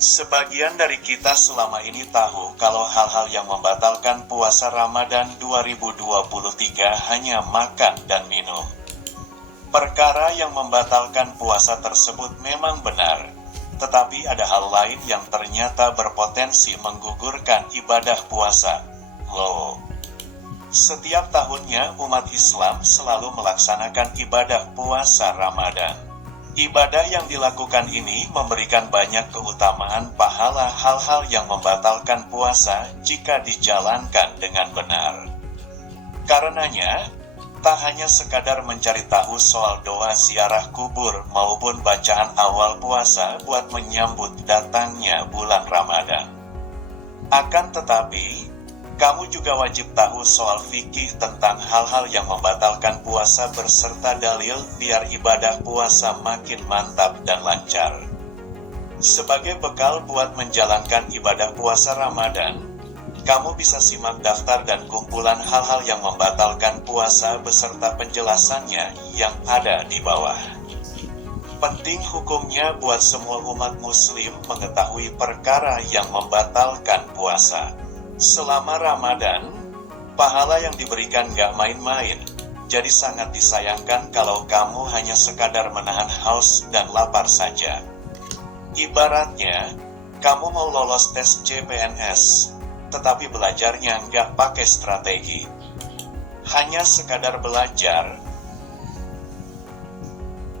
Sebagian dari kita selama ini tahu kalau hal-hal yang membatalkan puasa Ramadan 2023 hanya makan dan minum. Perkara yang membatalkan puasa tersebut memang benar, tetapi ada hal lain yang ternyata berpotensi menggugurkan ibadah puasa. Loh, setiap tahunnya umat Islam selalu melaksanakan ibadah puasa Ramadan. Ibadah yang dilakukan ini memberikan banyak keutamaan pahala hal-hal yang membatalkan puasa jika dijalankan dengan benar. Karenanya, tak hanya sekadar mencari tahu soal doa ziarah kubur maupun bacaan awal puasa buat menyambut datangnya bulan Ramadan. Akan tetapi, kamu juga wajib tahu soal fikih tentang hal-hal yang membatalkan puasa berserta dalil biar ibadah puasa makin mantap dan lancar. Sebagai bekal buat menjalankan ibadah puasa Ramadan, kamu bisa simak daftar dan kumpulan hal-hal yang membatalkan puasa beserta penjelasannya yang ada di bawah. Penting hukumnya buat semua umat muslim mengetahui perkara yang membatalkan puasa. Selama Ramadan, pahala yang diberikan gak main-main, jadi sangat disayangkan kalau kamu hanya sekadar menahan haus dan lapar saja. Ibaratnya, kamu mau lolos tes CPNS, tetapi belajarnya gak pakai strategi. Hanya sekadar belajar,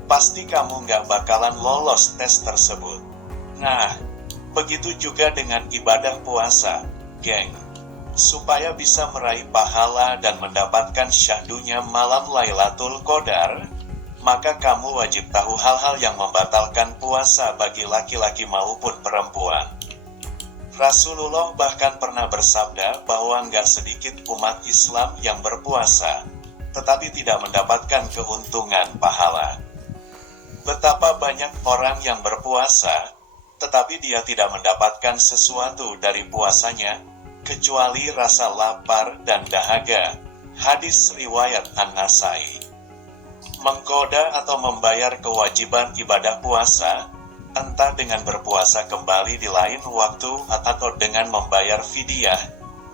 pasti kamu gak bakalan lolos tes tersebut. Nah, begitu juga dengan ibadah puasa, geng. Supaya bisa meraih pahala dan mendapatkan syahdunya malam Lailatul Qadar, maka kamu wajib tahu hal-hal yang membatalkan puasa bagi laki-laki maupun perempuan. Rasulullah bahkan pernah bersabda bahwa nggak sedikit umat Islam yang berpuasa, tetapi tidak mendapatkan keuntungan pahala. Betapa banyak orang yang berpuasa, tetapi dia tidak mendapatkan sesuatu dari puasanya, kecuali rasa lapar dan dahaga. Hadis riwayat An-Nasai. Menggoda atau membayar kewajiban ibadah puasa, entah dengan berpuasa kembali di lain waktu atau dengan membayar fidyah,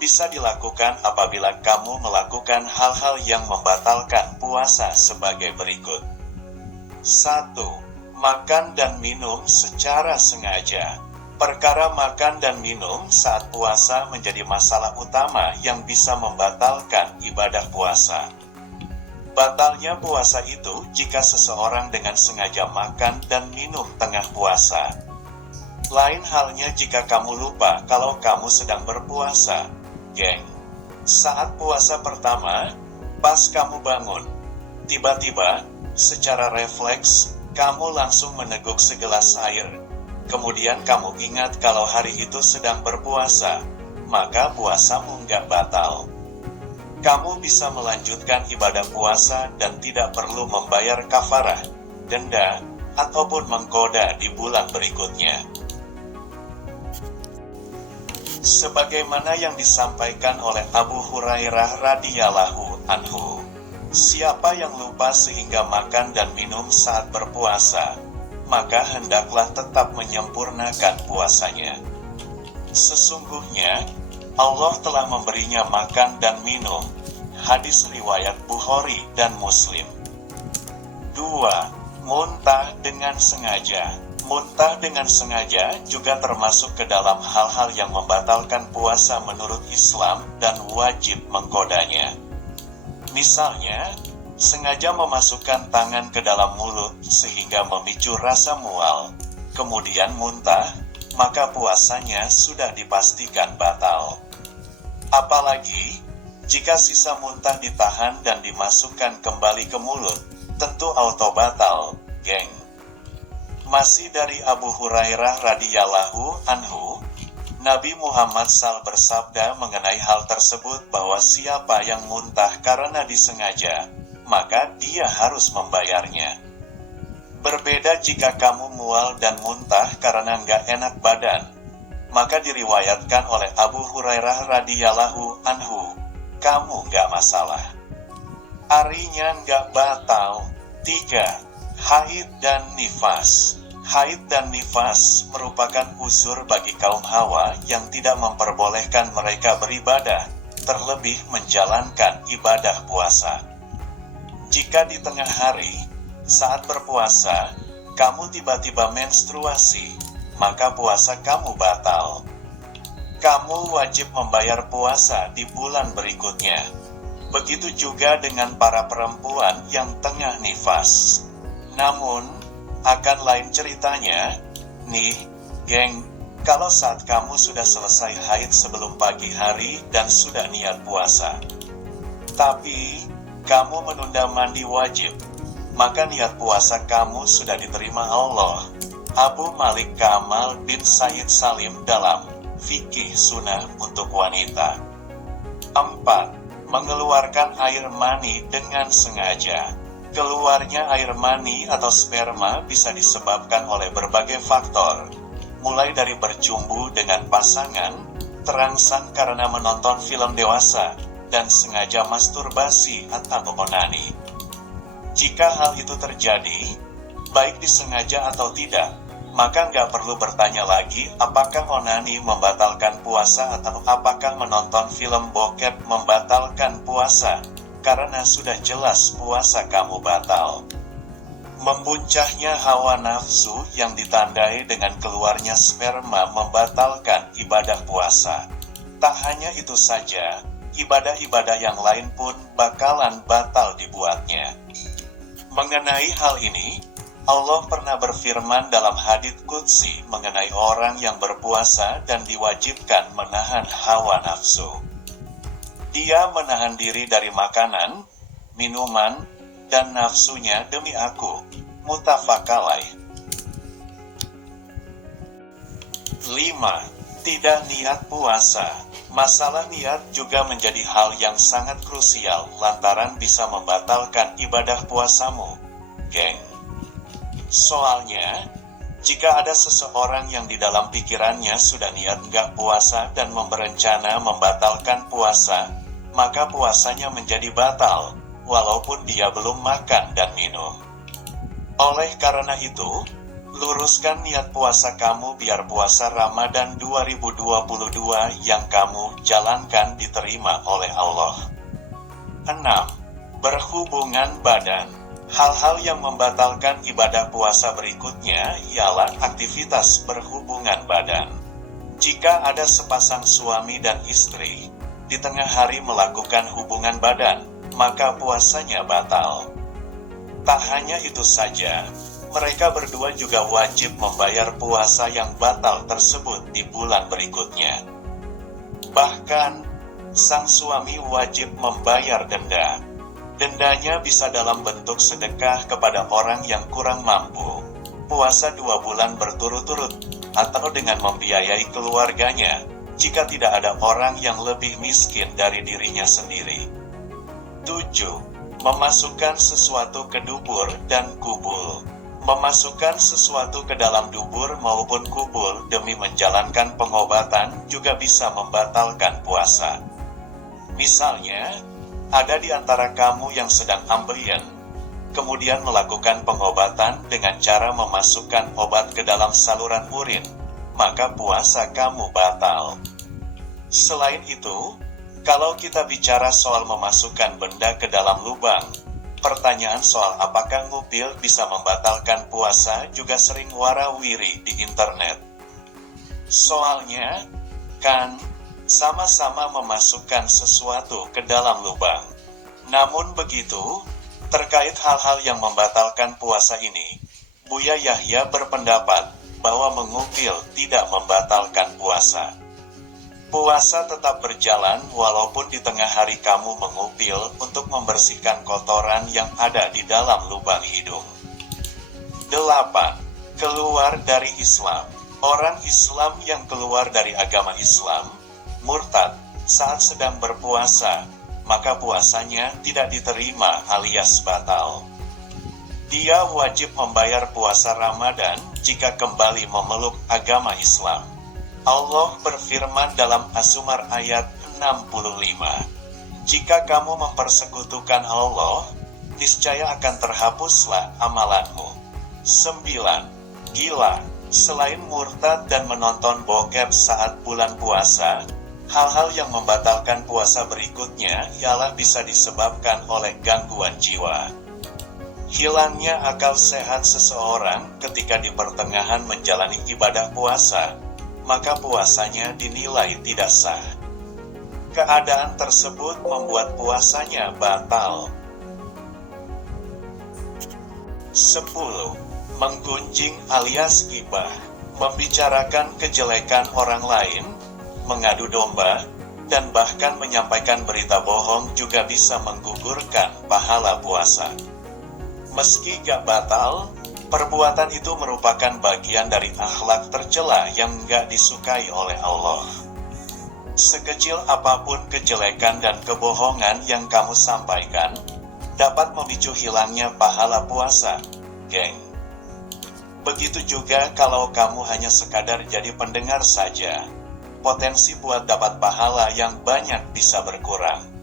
bisa dilakukan apabila kamu melakukan hal-hal yang membatalkan puasa sebagai berikut. 1. Makan dan minum secara sengaja. Perkara makan dan minum saat puasa menjadi masalah utama yang bisa membatalkan ibadah puasa. Batalnya puasa itu jika seseorang dengan sengaja makan dan minum tengah puasa. Lain halnya jika kamu lupa kalau kamu sedang berpuasa, geng. Saat puasa pertama, pas kamu bangun, tiba-tiba, secara refleks, kamu langsung meneguk segelas air. Kemudian kamu ingat kalau hari itu sedang berpuasa, maka puasamu nggak batal. Kamu bisa melanjutkan ibadah puasa dan tidak perlu membayar kafarah, denda, ataupun menggoda di bulan berikutnya. Sebagaimana yang disampaikan oleh Abu Hurairah radhiyallahu anhu, siapa yang lupa sehingga makan dan minum saat berpuasa, maka hendaklah tetap menyempurnakan puasanya. Sesungguhnya, Allah telah memberinya makan dan minum. Hadis riwayat Bukhari dan Muslim. 2. Muntah dengan sengaja. Muntah dengan sengaja juga termasuk ke dalam hal-hal yang membatalkan puasa menurut Islam dan wajib mengkodanya. Misalnya, sengaja memasukkan tangan ke dalam mulut sehingga memicu rasa mual, kemudian muntah, maka puasanya sudah dipastikan batal. Apalagi, jika sisa muntah ditahan dan dimasukkan kembali ke mulut, tentu auto batal, geng. Masih dari Abu Hurairah radhiyallahu anhu, Nabi Muhammad SAW bersabda mengenai hal tersebut bahwa siapa yang muntah karena disengaja, maka dia harus membayarnya. Berbeda jika kamu mual dan muntah karena nggak enak badan, maka diriwayatkan oleh Abu Hurairah radhiyallahu anhu, kamu nggak masalah. Arinya nggak batal. 3. Haid dan nifas. Haid dan nifas merupakan uzur bagi kaum Hawa yang tidak memperbolehkan mereka beribadah, terlebih menjalankan ibadah puasa. Jika di tengah hari, saat berpuasa, kamu tiba-tiba menstruasi, maka puasa kamu batal. Kamu wajib membayar puasa di bulan berikutnya. Begitu juga dengan para perempuan yang tengah nifas. Namun, akan lain ceritanya, nih, geng, kalau saat kamu sudah selesai haid sebelum pagi hari dan sudah niat puasa. Tapi, kamu menunda mandi wajib, maka niat puasa kamu sudah diterima Allah. Abu Malik Kamal bin Said Salim dalam Fikih Sunnah untuk Wanita. 4. Mengeluarkan air mani dengan sengaja. Keluarnya air mani atau sperma bisa disebabkan oleh berbagai faktor, mulai dari berjumbu dengan pasangan, terangsang karena menonton film dewasa, dan sengaja masturbasi atau onani. Jika hal itu terjadi, baik disengaja atau tidak, maka nggak perlu bertanya lagi apakah onani membatalkan puasa atau apakah menonton film bokep membatalkan puasa, karena sudah jelas puasa kamu batal. Membuncahnya hawa nafsu yang ditandai dengan keluarnya sperma membatalkan ibadah puasa. Tak hanya itu saja, ibadah-ibadah yang lain pun bakalan batal dibuatnya. Mengenai hal ini, Allah pernah berfirman dalam hadits qudsi mengenai orang yang berpuasa dan diwajibkan menahan hawa nafsu. Dia menahan diri dari makanan, minuman, dan nafsunya demi aku. Muttafaq alaih. 5. Tidak niat puasa. Masalah niat juga menjadi hal yang sangat krusial lantaran bisa membatalkan ibadah puasamu, geng. Soalnya, jika ada seseorang yang di dalam pikirannya sudah niat gak puasa dan berencana membatalkan puasa, maka puasanya menjadi batal, walaupun dia belum makan dan minum. Oleh karena itu, luruskan niat puasa kamu biar puasa Ramadan 2022 yang kamu jalankan diterima oleh Allah. 6. Berhubungan badan. Hal-hal yang membatalkan ibadah puasa berikutnya ialah aktivitas berhubungan badan. Jika ada sepasang suami dan istri di tengah hari melakukan hubungan badan, maka puasanya batal. Tak hanya itu saja, mereka berdua juga wajib membayar puasa yang batal tersebut di bulan berikutnya. Bahkan, sang suami wajib membayar denda. Dendanya bisa dalam bentuk sedekah kepada orang yang kurang mampu, puasa 2 bulan berturut-turut, atau dengan membiayai keluarganya, jika tidak ada orang yang lebih miskin dari dirinya sendiri. 7. Memasukkan sesuatu ke dubur dan kubul. Memasukkan sesuatu ke dalam dubur maupun kubul demi menjalankan pengobatan juga bisa membatalkan puasa. Misalnya, ada di antara kamu yang sedang ambeien, kemudian melakukan pengobatan dengan cara memasukkan obat ke dalam saluran urin, maka puasa kamu batal. Selain itu, kalau kita bicara soal memasukkan benda ke dalam lubang, pertanyaan soal apakah ngupil bisa membatalkan puasa juga sering warawiri di internet. Soalnya, kan, sama-sama memasukkan sesuatu ke dalam lubang. Namun begitu, terkait hal-hal yang membatalkan puasa ini, Buya Yahya berpendapat bahwa mengupil tidak membatalkan puasa. Puasa tetap berjalan walaupun di tengah hari kamu mengupil untuk membersihkan kotoran yang ada di dalam lubang hidung. 8. Keluar dari Islam. Orang Islam yang keluar dari agama Islam, murtad, saat sedang berpuasa, maka puasanya tidak diterima alias batal. Dia wajib membayar puasa Ramadan jika kembali memeluk agama Islam. Allah berfirman dalam Az-Zumar ayat 65, "Jika kamu mempersekutukan Allah, niscaya akan terhapuslah amalanmu." 9. Gila, selain murtad dan menonton bokep saat bulan puasa, hal-hal yang membatalkan puasa berikutnya ialah bisa disebabkan oleh gangguan jiwa. Hilangnya akal sehat seseorang ketika di pertengahan menjalani ibadah puasa, maka puasanya dinilai tidak sah. Keadaan tersebut membuat puasanya batal. 10. Menggunjing alias gibah, membicarakan kejelekan orang lain, mengadu domba, dan bahkan menyampaikan berita bohong juga bisa menggugurkan pahala puasa. Meski gak batal, perbuatan itu merupakan bagian dari akhlak tercela yang gak disukai oleh Allah. Sekecil apapun kejelekan dan kebohongan yang kamu sampaikan, dapat memicu hilangnya pahala puasa, geng. Begitu juga kalau kamu hanya sekadar jadi pendengar saja, potensi buat dapat pahala yang banyak bisa berkurang.